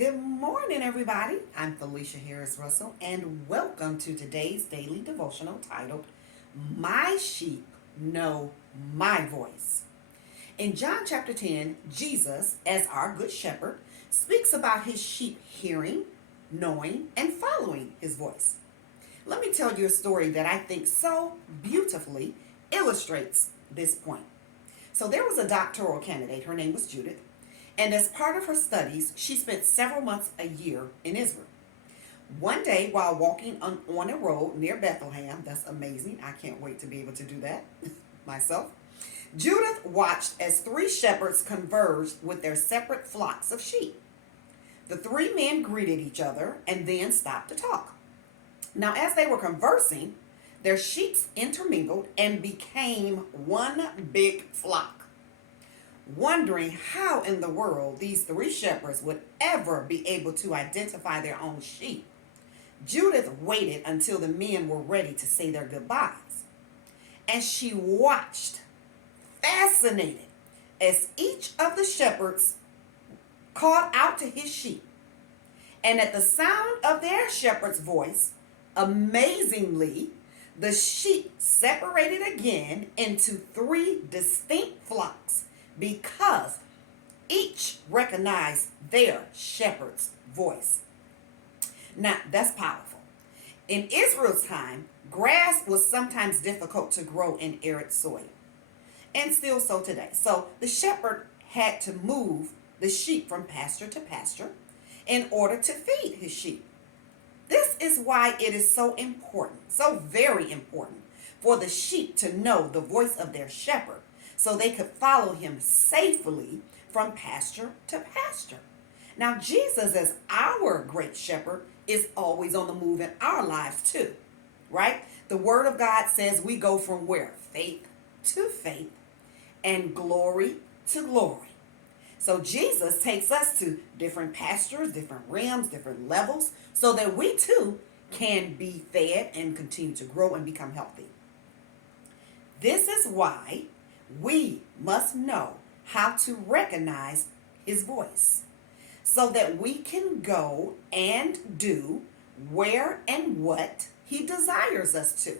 Good morning, everybody. I'm Felicia Harris Russell, and welcome to today's Daily Devotional titled, My Sheep Know My Voice. In John chapter 10, Jesus, as our good shepherd, speaks about his sheep hearing, knowing, and following his voice. Let me tell you a story that I think so beautifully illustrates this point. So there was a doctoral candidate. Her name was Judith. And as part of her studies, she spent several months a year in Israel. One day, while walking on a road near Bethlehem, that's amazing. I can't wait to be able to do that myself. Judith watched as three shepherds converged with their separate flocks of sheep. The three men greeted each other and then stopped to talk. Now, as they were conversing, their sheep intermingled and became one big flock. Wondering how in the world these three shepherds would ever be able to identify their own sheep, Judith waited until the men were ready to say their goodbyes. And she watched, fascinated, as each of the shepherds called out to his sheep. And at the sound of their shepherd's voice, amazingly, the sheep separated again into three distinct flocks, because each recognized their shepherd's voice. Now, that's powerful. In Israel's time, grass was sometimes difficult to grow in arid soil, and still so today. So the shepherd had to move the sheep from pasture to pasture in order to feed his sheep. This is why it is so important, so very important, for the sheep to know the voice of their shepherd, so they could follow him safely from pasture to pasture. Now, Jesus, as our great shepherd, is always on the move in our lives too, right? The word of God says we go from where? Faith to faith and glory to glory. So Jesus takes us to different pastures, different realms, different levels, so that we too can be fed and continue to grow and become healthy. This is why we must know how to recognize his voice, so that we can go and do where and what he desires us to,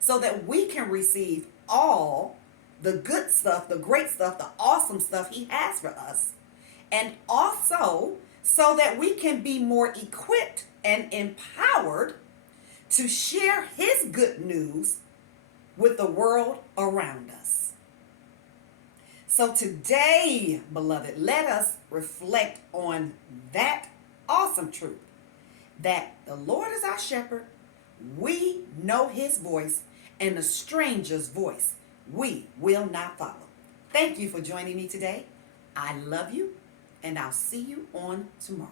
so that we can receive all the good stuff, the great stuff, the awesome stuff he has for us, and also so that we can be more equipped and empowered to share his good news with the world around us. So today, beloved, let us reflect on that awesome truth, that the Lord is our shepherd, we know his voice, and a stranger's voice we will not follow. Thank you for joining me today. I love you, and I'll see you on tomorrow.